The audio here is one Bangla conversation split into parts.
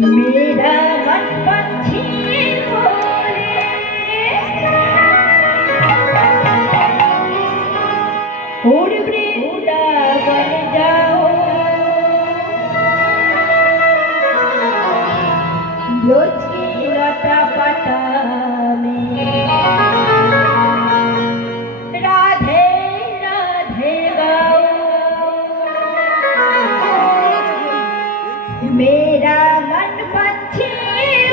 मेरा मन पक्षी बोले उड़ वृंदावन जाओ लोची लता पता में राधे राधे गाओ मेरा मन पक्षी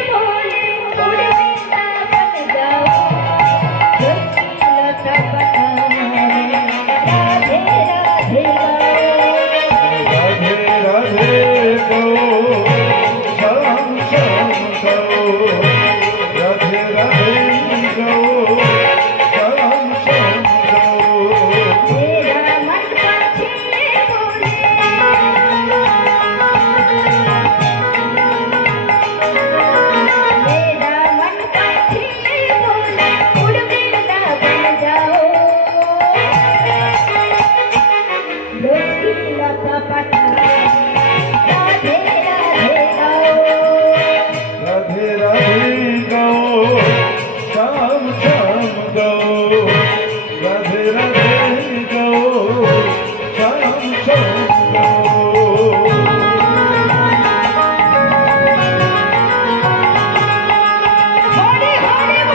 बोले उड़ वृंदावन जाओ लोची लता पता में राधे राधे गाओ राधे राधे गो श्याम श्याम गो मेरा मन पक्षी बोले मेरा मन पक्षी बोले उड़ वृंदावन जाओ लोची लता पता राधे राधे गाओ राधे राधे गो श्याम श्याम गो राधे राधे गो श्याम श्याम गो हरे हरे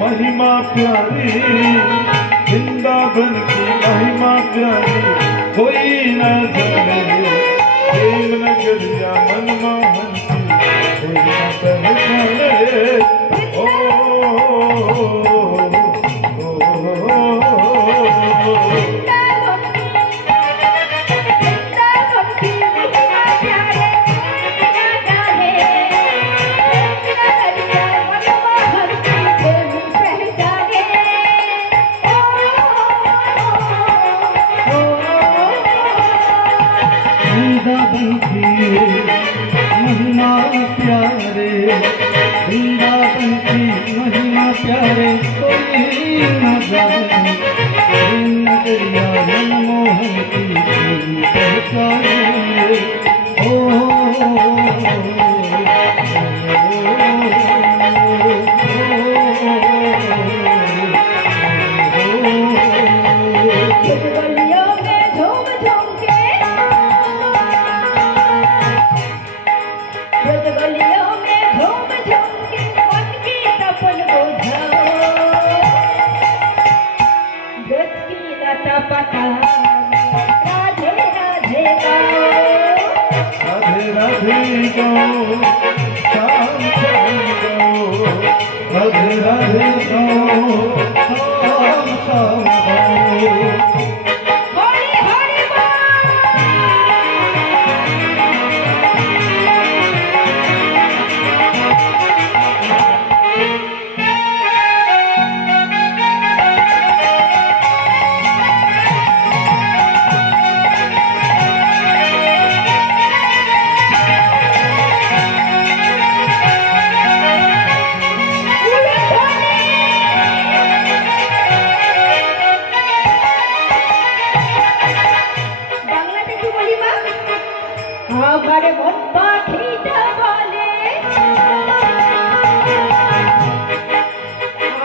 महिमा प्यारी वृंदावन की महिमा प्यारी कोई न जाने प्रेम नगरिया मनमोहन की कोई न पहचाने ओ वृंदावन की महिमा प्यारे वृंदावन की महिमा प्यारे कोई न जाने प्रेम नगरिया मनमोहन की कोई पहचाने ओ गलियों में झूम झूम के गलियों में झूम झूम के मन की तपन बुझाओ गज की लता पता राधे राधे गाओ राधे राधे गो श्याम श्याम गो राधे राधे गो श्याम श्याम गो हरे हरे বাংলাদেশি বলি মা আমার মন পাখিটা বলে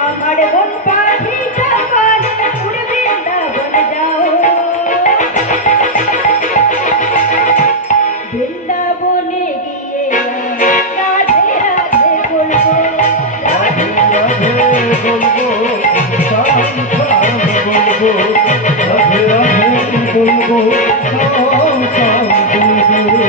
আমার মন পাখিটা বলে উড়ে বৃন্দাবন যাও বৃন্দাবনে গিয়ে রাধে রাধে বলবো রাধে রাধে বলবো শ্যাম শ্যাম বলবো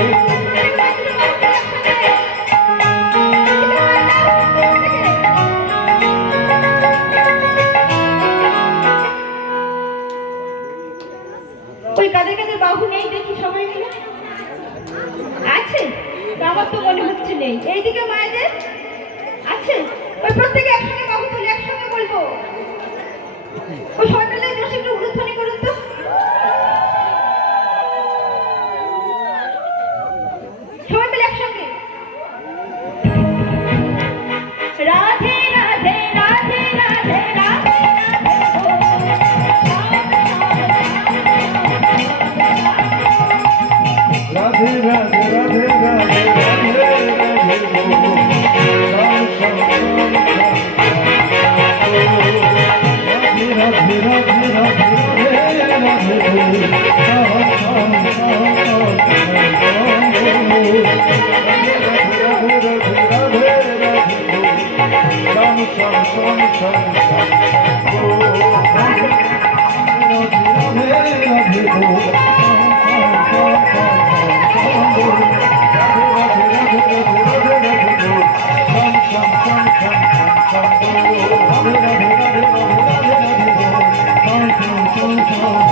ওই কাদের কাদের বাহু নেই দেখি সবাই মিলে আছে তো আমার তো মনে হচ্ছে নেই এইদিকে মায়েদের আছে ওই প্রত্যেকে একসঙ্গে বাহু তুলে একসঙ্গে বলবো ওই সবাই মিলে বসে একটু উলুধ্বনি করুন তো সবাই মিলে একসঙ্গে রাধে রাধে রাধে রাধে রাধে রাধে রাধে রাধে রাধে রাধে রাধে বলবো শ্যাম শ্যাম রাধে রাধে রাধে রাধে রাধে বলবো শ্যাম শ্যাম Thank you.